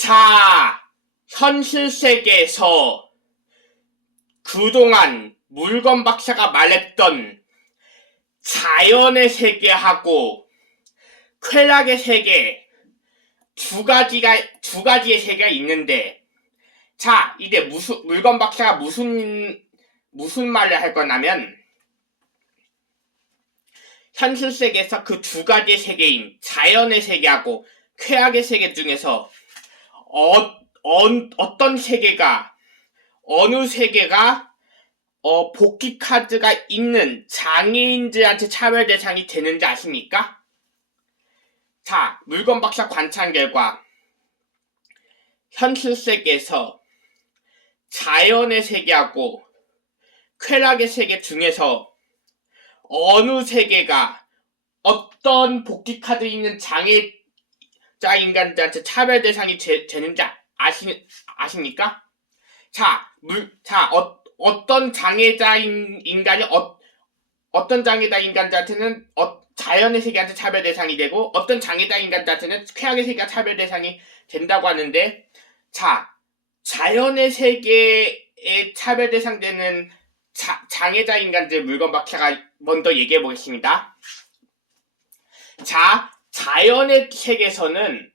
자, 현실 세계에서 그동안 물건 박사가 말했던 자연의 세계하고 쾌락의 세계 두 가지의 세계가 있는데, 자, 이제 물건 박사가 무슨 말을 할 거냐면, 현실 세계에서 그 두 가지의 세계인 자연의 세계하고 쾌락의 세계 중에서 어떤 세계가, 어느 세계가 복귀 카드가 있는 장애인들한테 차별 대상이 되는지 아십니까? 자, 물건 박사 관찰 결과 현실 세계에서 자연의 세계하고 쾌락의 세계 중에서 어느 세계가 어떤 복귀 카드 있는 장애자 인간들한테 차별 대상이 되는지 아십니까? 자, 어떤 장애자 인간이 어떤 장애자 인간들한테는 자연의 세계한테 차별 대상이 되고, 어떤 장애자 인간들한테는 쾌락의 세계가 차별 대상이 된다고 하는데, 자, 자연의 세계에 차별 대상되는 장애자 인간들 물건 박사가 먼저 얘기해 보겠습니다. 자, 자연의 세계에서는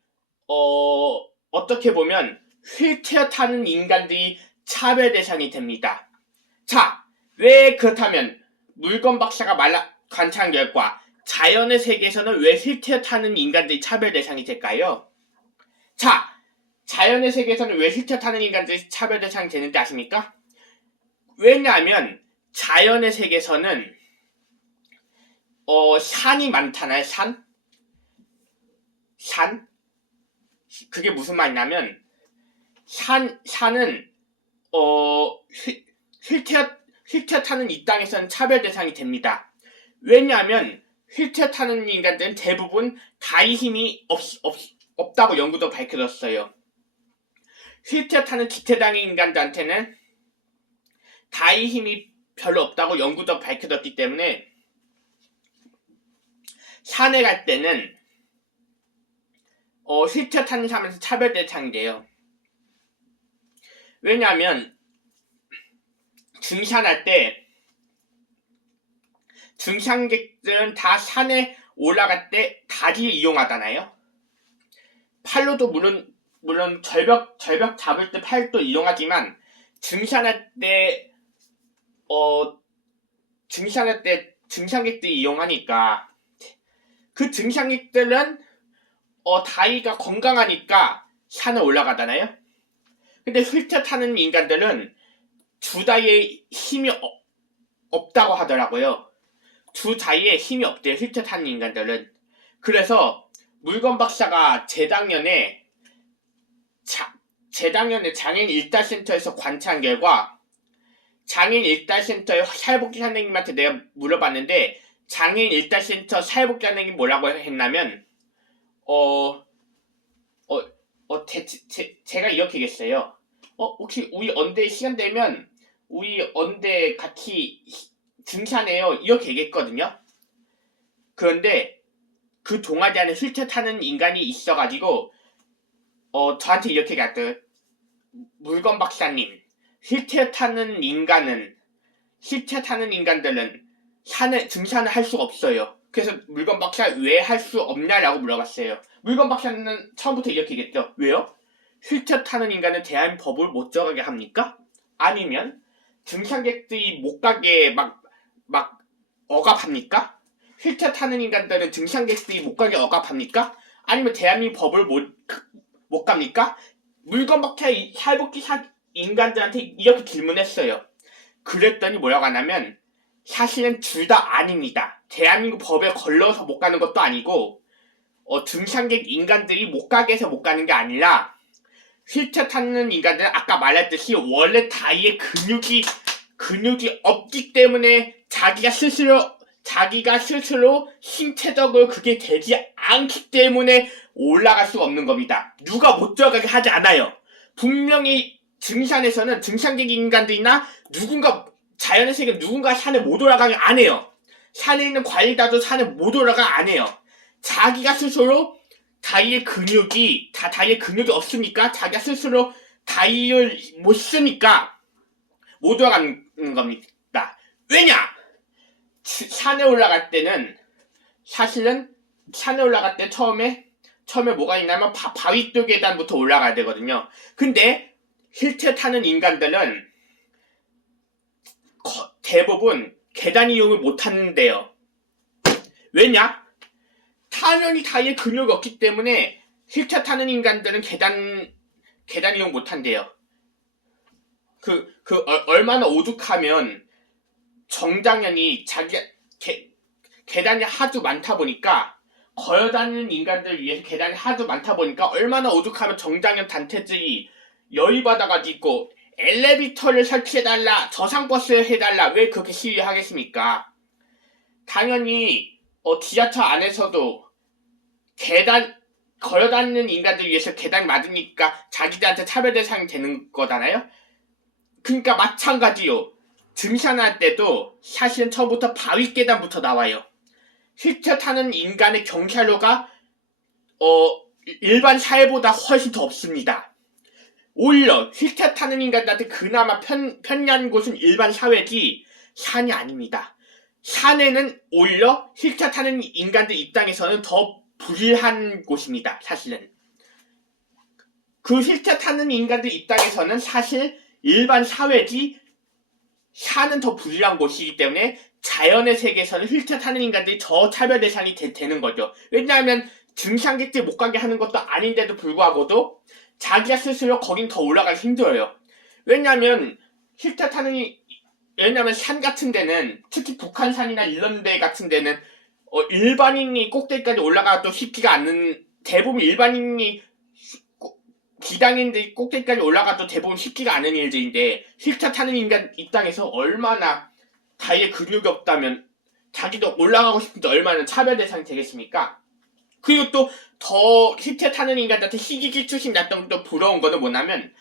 어떻게 보면 휠체어 타는 인간들이 차별 대상이 됩니다. 자, 왜 그렇다면 물건 박사가 관찰한 결과 자연의 세계에서는 왜 휠체어 타는 인간들이 차별 대상이 될까요? 자, 자연의 세계에서는 왜 휠체어 타는 인간들이 차별 대상이 되는지 아십니까? 왜냐하면 자연의 세계에서는 산이 많잖아요. 산? 그게 무슨 말이냐면 산은 휠체어 타는 이 땅에서는 차별 대상이 됩니다. 왜냐하면 휠체어 타는 인간들은 대부분 다리 힘이 없다고 연구도 밝혀졌어요. 휠체어 타는 기체장애 인간들한테는 다리 힘이 별로 없다고 연구도 밝혀졌기 때문에 산에 갈 때는 휠체어 타는 사람에서 차별 대상이 돼요. 왜냐하면 등산할 때 등산객들은 다 산에 올라갈 때 다리를 이용하잖아요. 팔로도 물론 절벽 잡을 때 팔도 이용하지만 등산할 때 등산객들이 이용하니까 그 등산객들은 다리가 건강하니까 산에 올라가잖아요. 근데 휠체어 타는 인간들은 두 다리에 힘이 없다고 하더라고요. 두 다리에 힘이 없대요, 휠체어 타는 인간들은. 그래서 물건 박사가 재작년에 장애인 일달센터에서 관찰한 결과, 장애인 일달센터의 사회복지 선생님한테 내가 물어봤는데, 장애인 일달센터 사회복지 선생님이 뭐라고 했냐면, 제가 이렇게 얘기했어요. 혹시 우리 언제 시간 되면 우리 언제 같이 등산해요, 이렇게 얘기했거든요. 그런데 그 동아리 안에 휠체어 타는 인간이 있어가지고 저한테 이렇게 얘기했어요. 물건 박사님, 휠체어 타는 인간들은 등산을 할 수가 없어요. 그래서 물건 박사 왜 할 수 없냐라고 물어봤어요. 물건 박사는 처음부터 이렇게 얘기했죠. 왜요? 휠체어 타는 인간은 대한 법을 못 들어가게 합니까? 아니면 등산객들이 못 가게 막 억압합니까? 휠체어 타는 인간들은 등산객들이 못 가게 억압합니까? 아니면 대한민국 법을 못 갑니까? 물건 박사 사회복지 인간들한테 이렇게 질문했어요. 그랬더니 뭐라고 하냐면 사실은 둘 다 아닙니다. 대한민국 법에 걸러서 못 가는 것도 아니고 등산객 인간들이 못 가게 해서 못 가는 게 아니라 휠체어 타는 인간들은 아까 말했듯이 원래 다리에 근육이 없기 때문에 자기가 스스로 신체적으로 그게 되지 않기 때문에 올라갈 수가 없는 겁니다. 누가 못 들어가게 하지 않아요. 분명히 등산에서는 등산객 인간들이나 자연의 세계 누군가 산에 못 올라가게 안 해요. 산에 있는 관리자도 산에 못 올라가 안 해요. 자기가 스스로 다리에 근육이 없으니까 자기가 스스로 다리를 못 쓰니까 못 올라가는 겁니다. 왜냐? 산에 올라갈 때는 사실은 산에 올라갈 때 처음에 뭐가 있냐면 바위 쪽 계단부터 올라가야 되거든요. 근데 휠체어 타는 인간들은 대부분 계단 이용을 못 하는데요. 왜냐? 당연히 다리에 근육이 없기 때문에 휠체어 타는 인간들은 계단 이용 못 한대요. 얼마나 오죽하면 정장현이 계단이 하도 많다 보니까 걸어다니는 인간들을 위해서 계단이 하도 많다 보니까 얼마나 오죽하면 정장현 단체들이 열받아가지고 엘리베이터를 설치해달라, 저상버스를 해달라, 왜 그렇게 시위하겠습니까? 당연히 지하철 안에서도 걸어다니는 인간들 위해서 계단이 맞으니까 자기들한테 차별 대상이 되는 거잖아요? 그러니까 마찬가지요. 등산할 때도 사실은 처음부터 바위 계단부터 나와요. 휠체어 타는 인간의 경사로가 일반 사회보다 훨씬 더 없습니다. 오히려 휠체어 타는 인간들한테 그나마 편리한 곳은 일반 사회지 산이 아닙니다. 산에는 오히려 휠체어 타는 인간들 입장에서는 더 불리한 곳입니다. 사실은. 그 휠체어 타는 인간들 입장에서는 사실 일반 사회지 산은 더 불리한 곳이기 때문에 자연의 세계에서는 휠체어 타는 인간들이 저 차별 대상이 되는 거죠. 왜냐하면 등산객들 못 가게 하는 것도 아닌데도 불구하고도 자기가 스스로 거긴 더 올라가기 힘들어요. 왜냐하면 산 같은 데는 특히 북한산이나 이런 데 같은 데는 일반인이 꼭대기까지 올라가도 쉽지가 않는, 대부분 일반인이 비당인들이 꼭대기까지 올라가도 대부분 쉽지가 않은 일들인데 휠체어 타는 인간 입장에서 얼마나 다리에 근육이 없다면 자기도 올라가고 싶은데 얼마나 차별 대상이 되겠습니까? 그리고 또 더 휠체어 타는 인간한테 희귀기출심 났던 또 부러운 거는 뭐냐면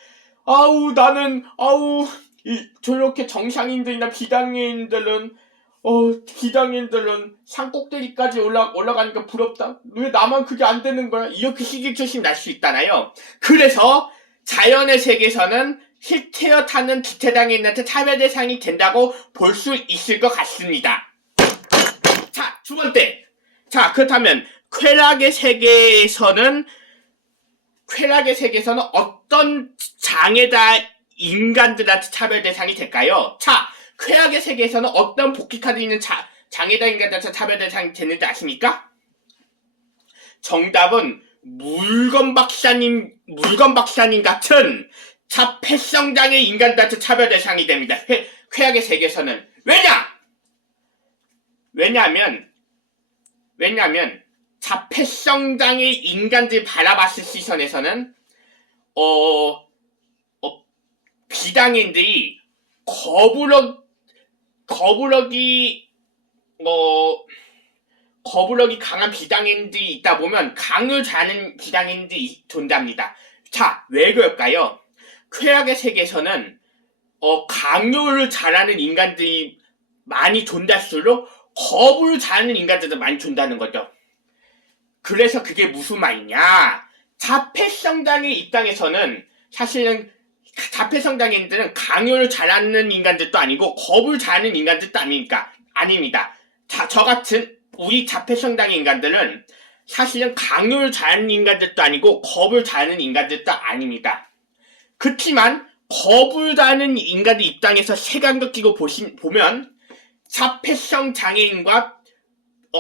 저렇게 정상인들이나 비당인들은 산 꼭대기까지 올라가니까 부럽다. 왜 나만 그게 안 되는 거야? 이렇게 희귀출심 날 수 있잖아요. 그래서 자연의 세계에서는 휠체어 타는 지체장애인한테 차별 대상이 된다고 볼 수 있을 것 같습니다. 자, 두 번째. 자, 그렇다면 쾌락의 세계에서는 어떤 인간들한테 차별 대상이 될까요? 자, 쾌락의 세계에서는 어떤 복귀카드 있는 장애다 인간들한테 차별 대상이 되는지 아십니까? 정답은 물건 박사님 같은 자폐성 장애 인간들한테 차별 대상이 됩니다. 쾌락의 세계에서는. 왜냐하면 자폐성 장애 인간들 바라봤을 시선에서는 비당인들이 거부력이 강한 비당인들이 있다 보면 강을 자는 비당인들이 존재합니다. 자, 왜 그럴까요? 쾌락의 세계에서는 강요를 잘하는 인간들이 많이 존재할수록 거부를 잘하는 인간들도 많이 존재하는 거죠. 그래서 그게 무슨 말이냐? 자폐성 장애 입장에서는 사실은 자폐성 장애인들은 강요를 잘하는 인간들도 아니고 거부를 잘하는 인간들도 아닙니다. 저 같은 우리 자폐성 장애 인간들은 사실은 강요를 잘하는 인간들도 아니고 거부를 잘하는 인간들도 아닙니다. 그렇지만 거부를 잘하는 인간들 입장에서 색안경 끼고 보면 자폐성 장애인과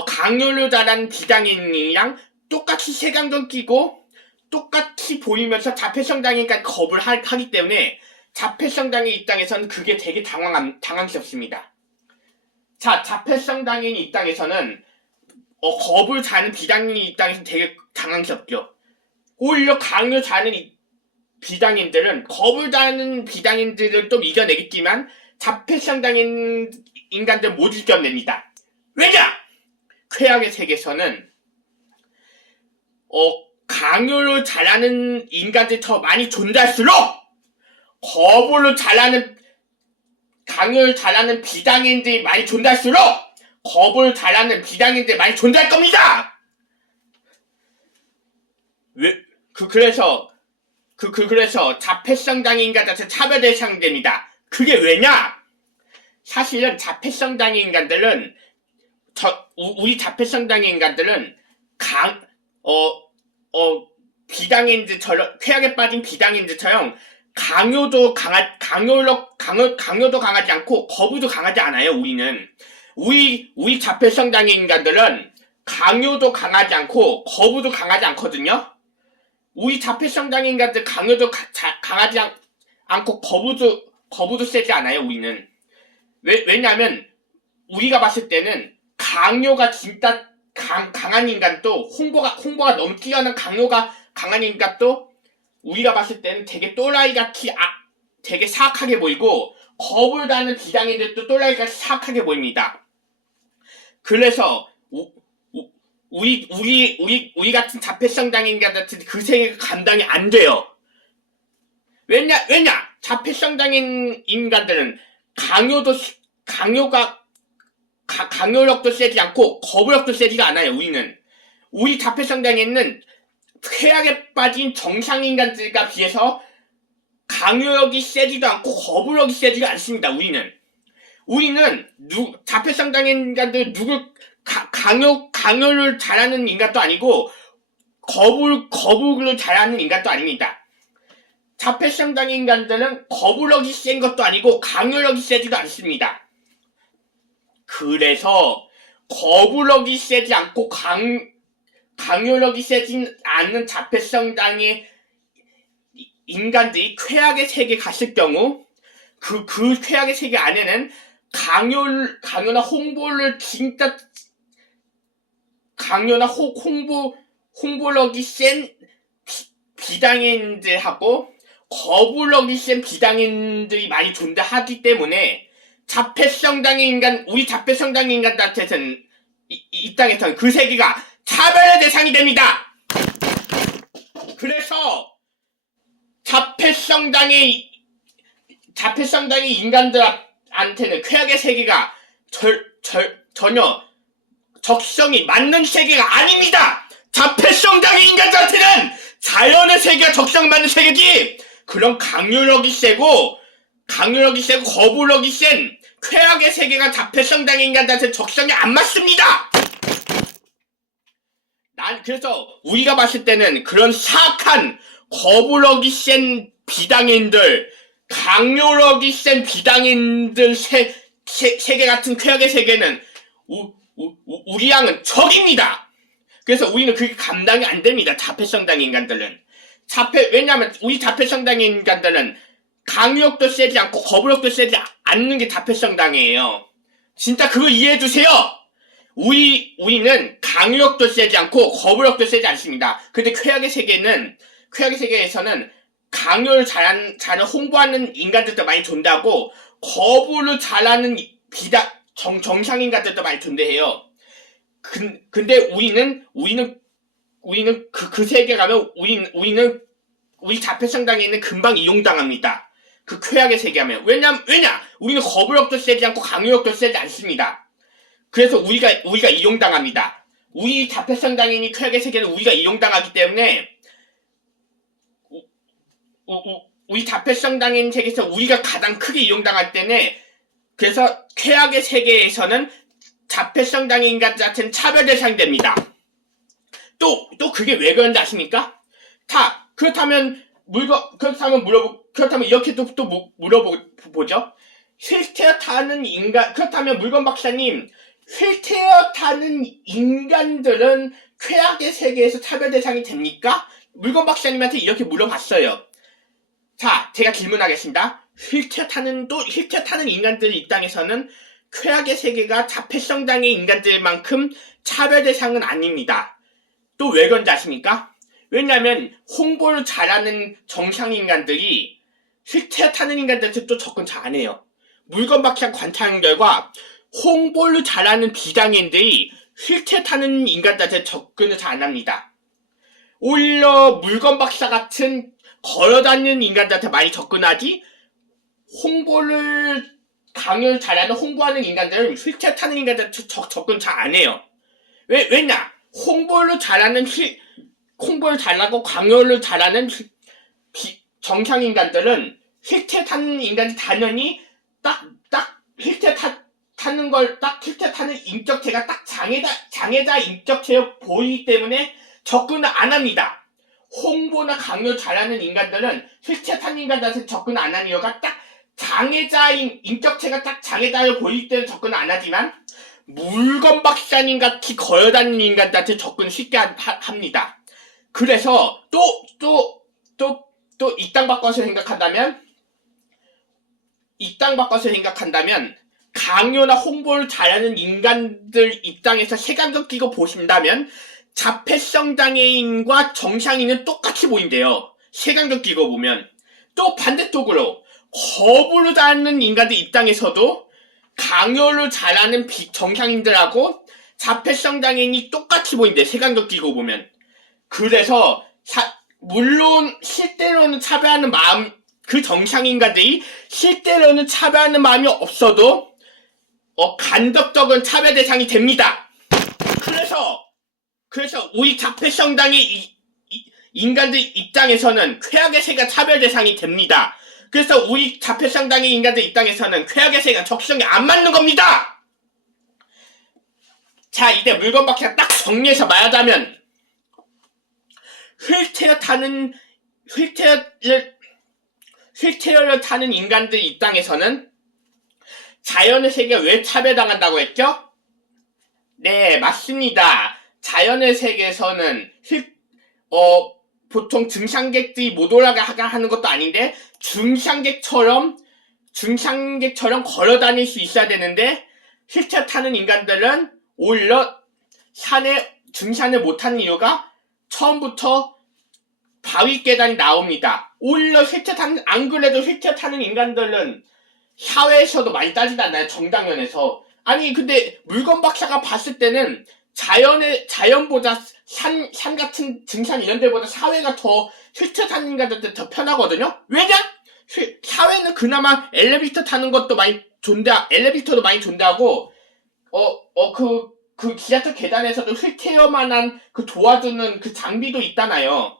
강요를 잘하는 비장애인이랑 똑같이 색안경 끼고 똑같이 보이면서 자폐성 장애인까지 거부를 하기 때문에 자폐성 장애 입장에서는 그게 되게 당황스럽습니다. 자, 자폐성 장애인 입장에서는 거부를 잘하는 비장애인 입장에서는 되게 당황스럽죠. 오히려 강요 잘하는 비장애인들은 거부를 잘하는 비장애인들을 좀 이겨내겠지만 자폐성 장애인 인간들 못 이겨냅니다. 왜냐? 쾌락의 세계에서는 강요를 잘하는 인간들이 더 많이 존재할수록 강요를 잘하는 비장애인들이 많이 존재할수록 거부를 잘하는 비장애인들이 많이 존재할 겁니다. 그래서 자폐성장애 인간들한테 차별 대상됩니다. 그게 왜냐? 사실은 자폐성장애 인간들은 우리 자폐성장애 인간들은 비당인들처럼 쾌락에 빠진 비당인들처럼 강요도 강하지 않고 거부도 강하지 않아요. 우리 자폐성장애 인간들은 강요도 강하지 않고 거부도 강하지 않거든요. 우리 자폐성장애 인간들 강요도 강하지 않고 거부도 세지 않아요. 우리는 왜냐하면 우리가 봤을 때는 강요가 진짜 강한 인간도 홍보가 너무 뛰어난 강요가 강한 인간도 우리가 봤을 때는 되게 또라이같이 되게 사악하게 보이고 겁을 다는 비당인들도 또라이같이 사악하게 보입니다. 그래서 우리 같은 자폐성장애 인간한테 그 세계가 감당이 안 돼요. 왜냐 자폐성장애 인간들은 강요력도 세지 않고 거부력도 세지가 않아요. 우리 자폐성장애는 쾌락에 빠진 정상인간들과 비해서 강요력이 세지도 않고 거부력이 세지가 않습니다. 우리는 자폐성장애 인간들 강요를 잘하는 인간도 아니고 거부를 잘하는 인간도 아닙니다. 자폐성장애 인간들은 거부력이 센 것도 아니고 강요력이 세지도 않습니다. 그래서 거부력이 세지 않고 강요력이 세지 않는 자폐성장애 인간들이 쾌락의 세계에 갔을 경우 그 쾌락의 세계 안에는 강요나 홍보를 진짜 강요나 홍보력이 센 비당인들하고 거부력이 센 비당인들이 많이 존재하기 때문에 우리 자폐성장애 인간들한테는 이 땅에서는 그 세계가 차별의 대상이 됩니다. 그래서 자폐성장애 인간들한테는 쾌락의 세계가 전혀 적성이 맞는 세계가 아닙니다. 자폐성장애 인간들한테는 자연의 세계가 적성이 맞는 세계지 그런 강요력이 세고 거부력이 센 쾌락의 세계가 자폐성장애 인간들한테 적성이 안 맞습니다. 그래서 우리가 봤을 때는 그런 사악한 거부력이 센 비당인들, 강요력이 센 비당인들 세계 같은 쾌락의 세계는 우리 양은 적입니다. 그래서 우리는 그게 감당이 안 됩니다. 자폐성장애 인간들은. 왜냐하면 우리 자폐성장애 인간들은 강요력도 세지 않고 거부력도 세지 않는 게 자폐성장애예요. 진짜 그거 이해해주세요. 우리는 강요력도 세지 않고 거부력도 세지 않습니다. 근데 쾌락의 세계에서는 강요를 잘하는 홍보하는 인간들도 많이 존재하고 거부를 잘하는 정상 인간들도 많이 존재해요. 근데 우리는 그 세계에 가면 우리 자폐성장애는 금방 이용당합니다. 그 쾌락의 세계 하면. 왜냐? 우리는 거부력도 세지 않고 강요력도 세지 않습니다. 그래서 우리가 이용당합니다. 우리 자폐성장애인이 쾌락의 세계는 우리가 이용당하기 때문에 우리 자폐성장애인 세계에서 우리가 가장 크게 이용당할 때문에 그래서 쾌락의 세계에서는 자폐성장애 인간 자체는 차별 대상이 됩니다. 또 그게 왜 그런지 아십니까? 그렇다면 이렇게 또 물어보죠. 휠체어 타는 그렇다면 물건 박사님, 휠체어 타는 인간들은 쾌락의 세계에서 차별 대상이 됩니까? 물건 박사님한테 이렇게 물어봤어요. 자, 제가 질문하겠습니다. 휠체어 타는 인간들 이 땅에서는 쾌락의 세계가 자폐성장애 인간들만큼 차별 대상은 아닙니다. 또 왜 그런지 아십니까? 왜냐면 홍보를 잘하는 정상 인간들이 휠체어 타는 인간들한테 또 접근 잘 안 해요. 물건 박사 관찰한 결과 홍보를 잘하는 비장애인들이 휠체어 타는 인간들한테 접근을 잘 안 합니다. 오히려 물건 박사 같은 걸어다니는 인간들한테 많이 접근하지 강요를 잘하는 홍보하는 인간들은 휠체어 타는 인간들한테 접근 잘 안 해요. 왜냐? 홍보를 잘하는 홍보를 잘하고 강요를 잘하는 정상인간들은 휠체어 타는 인간이 당연히 딱 휠체어 타는 걸 휠체어 타는 인격체가 딱 장애자 인격체로 보이기 때문에 접근을 안 합니다. 홍보나 강요 잘하는 인간들은 휠체어 타는 인간들한테 접근을 안 하는 이유가 딱 장애자인 인격체가 딱 장애자로 보이기 때문에 접근을 안 하지만 물건 박사님 같이 걸어다니는 인간들한테 접근 쉽게 합니다. 그래서 또 이 땅 바꿔서 생각한다면 강요나 홍보를 잘하는 인간들 입장에서 색안경 끼고 보신다면 자폐성 장애인과 정상인은 똑같이 보인대요. 색안경 끼고 보면. 또 반대쪽으로 거부를 잘하는 인간들 입장에서도 강요를 잘하는 정상인들하고 자폐성 장애인이 똑같이 보인대. 색안경 끼고 보면. 그래서 물론 실제로는 차별하는 마음, 그 정상인간들이 실제로는 차별하는 마음이 없어도 간접적인 차별 대상이 됩니다. 그래서 우리 자폐성 장애 인간들 입장에서는 쾌악의 세계가 차별 대상이 됩니다. 그래서 우리 자폐성 장애 인간들 입장에서는 쾌악의 세계가 적성에 안 맞는 겁니다. 자, 이제 물건 박사가 딱 정리해서 말하자면 휠체어를 타는 인간들 입장에서는 자연의 세계가 왜 차별당한다고 했죠? 네, 맞습니다. 자연의 세계에서는 보통 등산객들이 못 올라가게 하는 것도 아닌데 등산객처럼 걸어 다닐 수 있어야 되는데 휠체어 타는 인간들은 오히려 등산을 못하는 이유가 처음부터 바위 계단이 나옵니다. 오히려 안 그래도 휠체어 타는 인간들은 사회에서도 많이 따지잖아요. 정당면에서. 아니 근데 물건 박사가 봤을 때는 자연보다 산 같은 등산 이런 데보다 사회가 더 휠체어 타는 인간들한테 더 편하거든요. 왜냐? 사회는 그나마 엘리베이터도 많이 존재하고 그 지하철 계단에서도 휠체어만한 그 도와주는 그 장비도 있잖아요.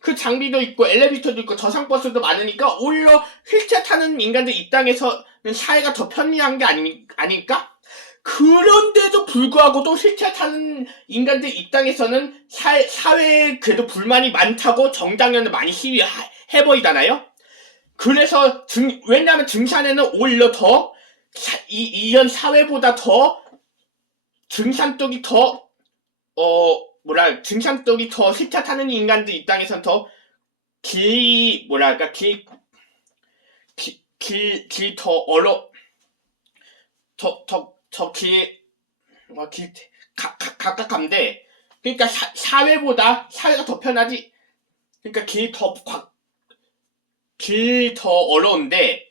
그 장비도 있고 엘리베이터도 있고 저상버스도 많으니까 오히려 휠체어 타는 인간들 입장에서는 사회가 더 편리한 게 아닐까? 그런데도 불구하고도 휠체어 타는 인간들 입장에서는 사회에 그래도 불만이 많다고 정당연을 많이 시위해버리잖아요. 그래서 왜냐하면 등산에는 오히려 더 이런 사회보다 더 등산 쪽이 더 휠체어 타는 인간들 입장에선 더 각각한데, 그러니까 사회가 더 편하지, 그러니까 길이 더 어려운데,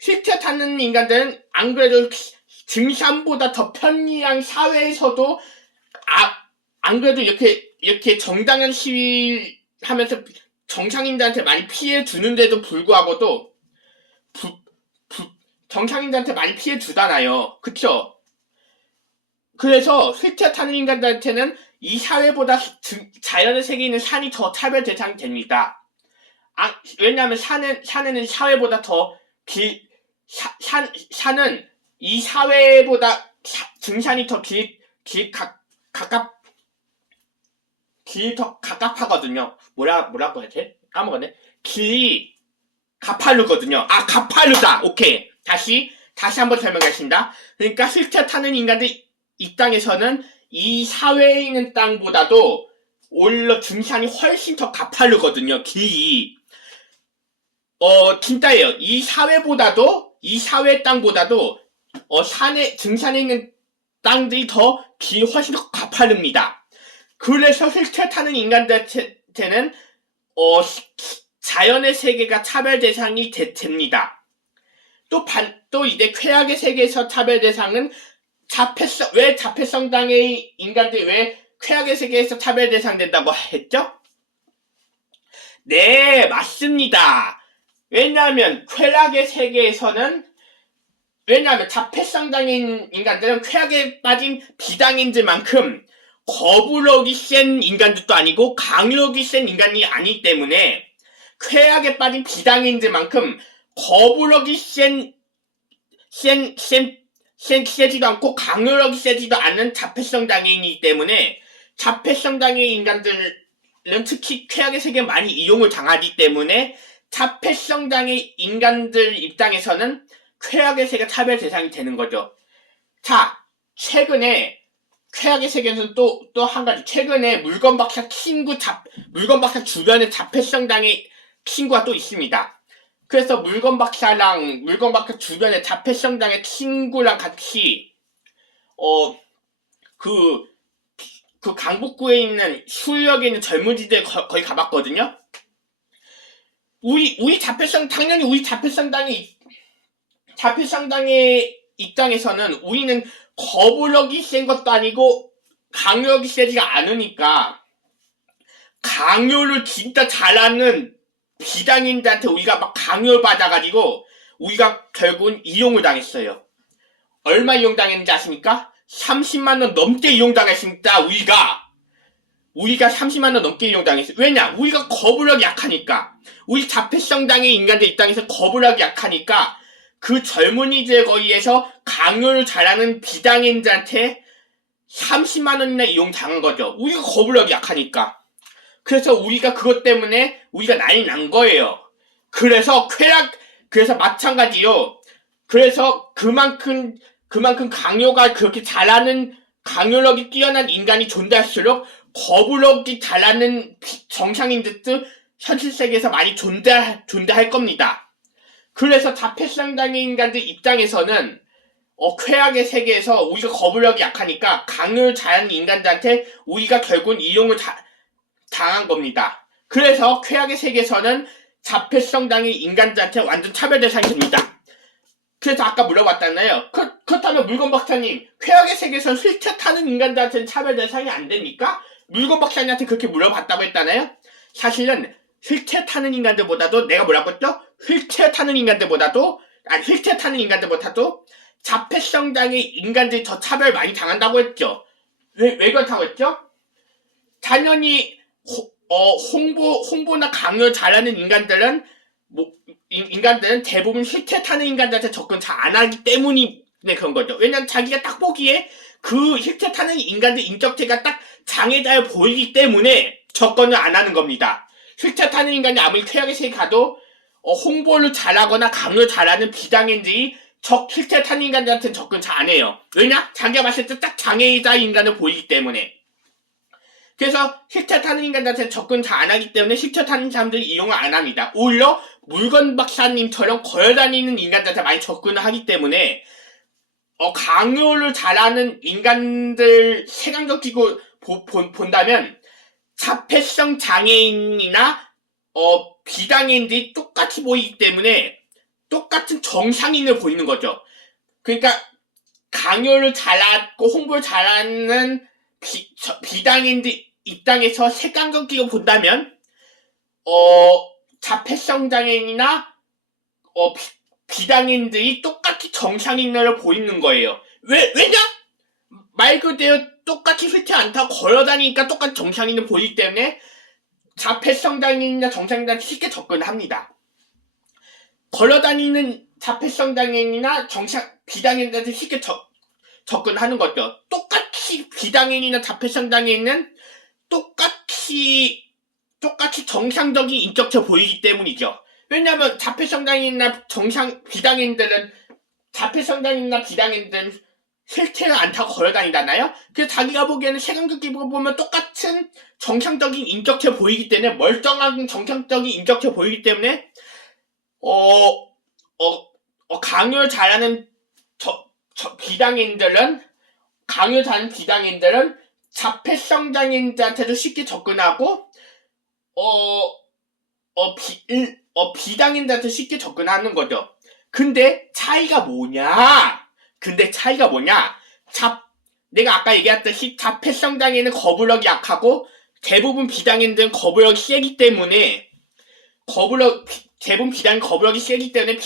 휠체어 타는 인간들은 안 그래도 등산보다 더 편리한 사회에서도 안 그래도 이렇게 정당한 시위하면서 정상인들한테 많이 피해 주는데도 불구하고도 정상인들한테 많이 피해 주잖아요. 그쵸? 그래서 휠체어 타는 인간들한테는 이 사회보다 자연의 세계에 있는 산이 더 차별 대상이 됩니다. 왜냐하면 산에는 사회보다 더 산은 이 사회보다 등산이 더 가깝하거든요. 뭐라고 해야 돼? 까먹었네. 길이 가파르거든요. 가파르다. 오케이. 다시 한번 설명하겠습니다. 그러니까 휠체어 타는 인간들 입장에서는 이 사회에 있는 땅보다도 오히려 등산이 훨씬 더 가파르거든요. 길이. 진짜예요. 이 사회의 땅보다도 등산에 있는 땅들이 훨씬 더 가파릅니다. 그래서 휠체어 타는 인간들한테는 자연의 세계가 차별 대상이 됩니다. 또 이제 쾌악의 세계에서 차별 대상은 왜 자폐성 장애 인간들이 왜 쾌악의 세계에서 차별 대상 된다고 했죠? 네, 맞습니다. 왜냐하면 자폐성 장애인 인간들은 쾌악에 빠진 비장인들만큼 거부력이 센 인간들도 아니고 강력이 센 인간이 아니기 때문에 쾌락에 빠진 비장애인들만큼 거부력이 세지도 않고 강요력이 세지도 않는 자폐성 장애인이기 때문에 자폐성 장애인 인간들은 특히 쾌락의 세계에 많이 이용을 당하기 때문에 자폐성 장애 인간들 입장에서는 쾌락의 세계 차별 대상이 되는 거죠. 자, 최근에 쾌락의 세계에서는 또 한 가지, 최근에 물건박사 주변에 자폐성 장애 친구가 또 있습니다. 그래서 물건박사 주변에 자폐성 장애 친구랑 같이 그 강북구에 있는 수유역에 있는 젊은이들 거기 가봤거든요. 당연히 우리 자폐성 장애 입장에서는 우리는 거부력이 센 것도 아니고 강요력이 세지가 않으니까 강요를 진짜 잘하는 비장애인들한테 우리가 막 강요를 받아가지고 우리가 결국은 이용을 당했어요. 얼마 이용당했는지 아십니까? 30만원 넘게 이용당했습니다. 우리가 30만원 넘게 이용당했어요. 왜냐? 우리가 거부력이 약하니까. 우리 자폐성 장애 인간들 입장에서 거부력이 약하니까 그 젊은이들 거리에서 강요를 잘하는 비장애인들한테 30만원이나 이용당한 거죠. 우리가 거부력이 약하니까. 그래서 우리가 그것 때문에 우리가 난리 난 거예요. 그래서 마찬가지요. 그래서 그만큼 강요가 그렇게 잘하는 강요력이 뛰어난 인간이 존재할수록 거부력이 잘하는 정상인들도 현실 세계에서 많이 존재할 겁니다. 그래서 자폐성 장애 인간들 입장에서는 쾌락의 세계에서 우리가 거부력이 약하니까 강요를 잘하는 인간들한테 우리가 결국은 이용을 당한 겁니다. 그래서 쾌락의 세계에서는 자폐성 장애 인간들한테 완전 차별 대상이 됩니다. 그래서 아까 물어봤잖아요. 그렇다면 물건 박사님, 쾌락의 세계에서 휠체어 타는 인간들한테는 차별 대상이 안 됩니까? 물건 박사님한테 그렇게 물어봤다고 했잖아요. 사실은 휠체어 타는 인간들보다도 내가 뭐라고 했죠? 휠체어 타는 인간들보다도 자폐성 장애 인간들이 더 차별 많이 당한다고 했죠. 왜 그렇다고 했죠? 당연히 홍보나 강요 잘하는 인간들은 대부분 휠체어 타는 인간들한테 접근 잘 안 하기 때문에 그런 거죠. 왜냐면 자기가 딱 보기에 그 휠체어 타는 인간들 인격체가 딱 장애자여 보이기 때문에 접근을 안 하는 겁니다. 휠체어 타는 인간이 아무리 쾌락의 세계 가도 홍보를 잘하거나 강요 잘하는 비장애인들이 휠체어 타는 인간들한테는 접근 잘 안 해요. 왜냐? 자기가 봤을 때 딱 장애자 인간을 보이기 때문에. 그래서 휠체어 타는 인간들한테 접근 잘 안 하기 때문에 휠체어 타는 사람들이 이용을 안 합니다. 오히려 물건 박사님처럼 걸어다니는 인간들한테 많이 접근을 하기 때문에 강요를 잘하는 인간들 색안경끼고 본다면 자폐성 장애인이나 비장애인들이 똑같이 보이기 때문에 똑같은 정상인을 보이는 거죠. 그러니까 강요를 잘하고 홍보를 잘하는 비장애인들 입장에서 색안경 끼고 본다면 자폐성 장애인이나 비장애인들이 똑같이 정상인으로 보이는 거예요. 왜냐? 말 그대로 똑같이 휠체어 안 타고 걸어다니니까 똑같이 정상인을 보이기 때문에 자폐성 장애인이나 정상인한테 쉽게 접근합니다. 걸어다니는 자폐성 장애인이나 비장애인한테 쉽게 접근하는 거죠. 똑같이 비장애인이나 자폐성 장애인은 똑같이 정상적인 인격체 보이기 때문이죠. 왜냐하면 자폐성 장애인이나 비장애인들은 휠체어 안 타고 걸어다니잖아요. 그래서 자기가 보기에는 색안경 끼고 보면 똑같은 정상적인 인격체 보이기 때문에 멀쩡한 정상적인 인격체 보이기 때문에 강요 잘하는 비장애인들은 자폐성 장애인들한테도 쉽게 접근하고 비장애인들한테 쉽게 접근하는 거죠. 근데 차이가 뭐냐? 내가 아까 얘기했듯이 자폐성 장애인은 거부력이 약하고 대부분 비장애인들은 거부력이 세기 때문에 대부분 비장애인 거부력이 세기 때문에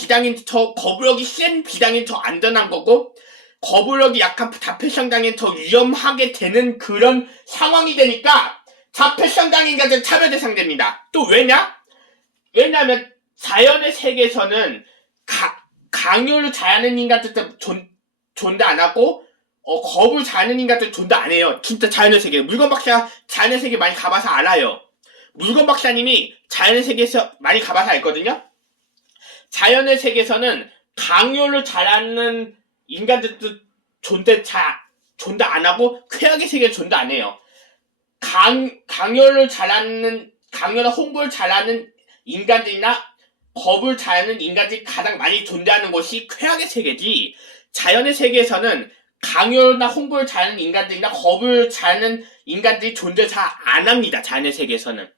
거부력이 센 비장애인 더 안전한 거고 거부력이 약한 자폐성장에 더 위험하게 되는 그런 상황이 되니까 자폐성장 인간들은 차별 대상됩니다. 또 왜냐하면 자연의 세계에서는 강요를 잘하는 인간들도 존재 안 하고 겁을 잘하는 인간들 존재 안 해요. 진짜 자연의 세계. 물건 박사 자연의 세계 많이 가봐서 알아요. 물건 박사님이 자연의 세계에서 많이 가봐서 알거든요. 자연의 세계에서는 강요를 잘하는 인간들도 존재 안 하고 쾌락의 세계에 존재 안 해요. 강요나 홍보를 잘하는 인간들이나 겁을 잘하는 인간들이 가장 많이 존재하는 곳이 쾌락의 세계지, 자연의 세계에서는 강요나 홍보를 잘하는 인간들이나 겁을 잘하는 인간들이 존재 잘 안 합니다. 자연의 세계에서는.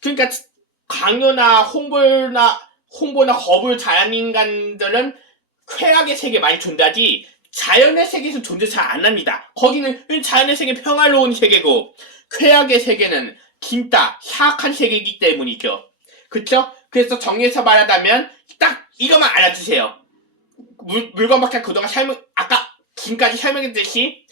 그러니까 강요나 홍보나 겁을 잘하는 인간들은 쾌락의 세계에 많이 존재하지 자연의 세계에서 존재 잘 안 합니다. 거기는 자연의 세계 평화로운 세계고 쾌락의 세계는 진짜 사악한 세계이기 때문이죠. 그쵸? 그래서 정리해서 말하자면 딱 이것만 알아주세요. 물건박사 그동안 아까 지금까지 설명했듯이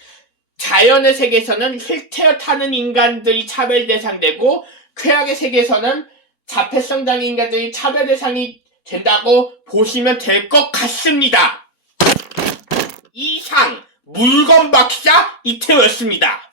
자연의 세계에서는 휠체어 타는 인간들이 차별 대상되고 쾌락의 세계에서는 자폐성장 인간들이 차별 대상이 된다고 보시면 될 것 같습니다. 이상 물건박사 이태호였습니다.